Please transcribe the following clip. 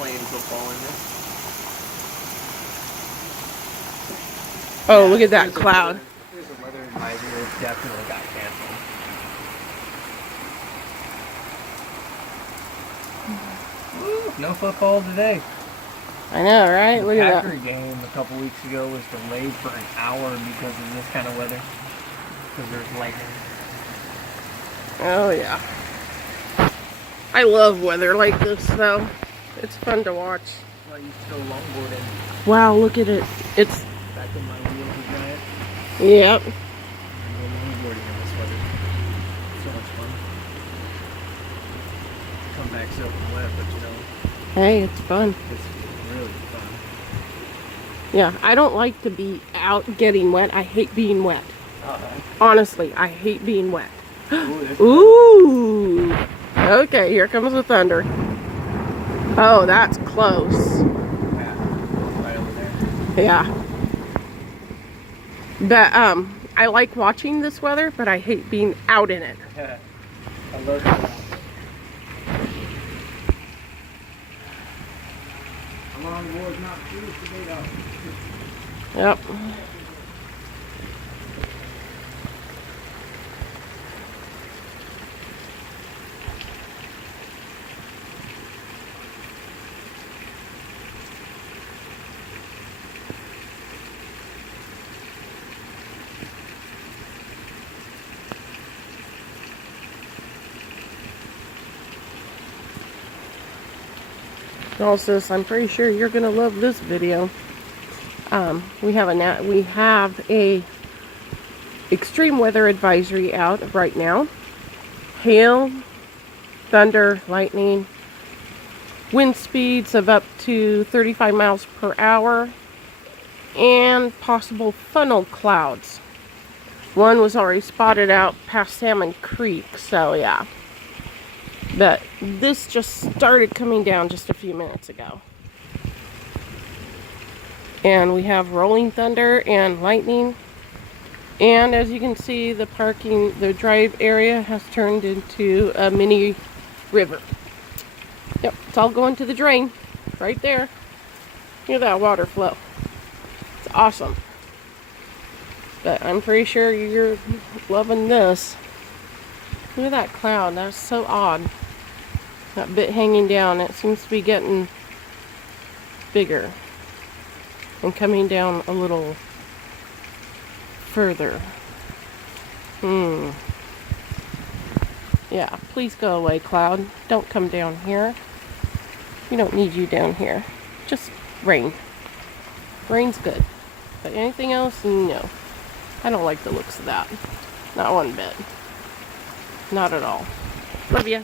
playing football in this. Oh, look at that cloud. There's a weather advisory. It definitely got canceled. Woo, no football today. I know, right? Look The at Packer that. game a couple weeks ago was delayed for an hour because of this kind of weather. Because there's lightning. Oh, yeah. I love weather like this, though. It's fun to watch. I used to go longboarding. Wow, look at it. It's... Back when my wheels were giant. Yep. I go longboarding in this weather. So much fun. Come back soaking wet, but you know. Hey, it's fun. It's really fun. Yeah, I don't like to be out getting wet. I hate being wet. Honestly, I hate being wet. Ooh. Okay, here comes the thunder. Oh, that's close. Yeah, right over there. Yeah. But I like watching this weather, but I hate being out in it. Yeah. I love that. A longboard not used to be though. Yep. Also, I'm pretty sure you're gonna love this video. We have a extreme weather advisory out right now. Hail, thunder, lightning, wind speeds of up to 35 miles per hour, and possible funnel clouds. One was already spotted out past Salmon Creek, so yeah. But this just started coming down just a few minutes ago. And we have rolling thunder and lightning. And as you can see, the drive area has turned into a mini river. Yep, it's all going to the drain right there. Hear that water flow. It's awesome. But I'm pretty sure you're loving this. Look at that cloud. That's so odd. That bit hanging down. It seems to be getting bigger and coming down a little further. Yeah, please go away, cloud. Don't come down here. We don't need you down here. Just rain. Rain's good. But anything else, no. I don't like the looks of that. Not one bit. Not at all. Love ya.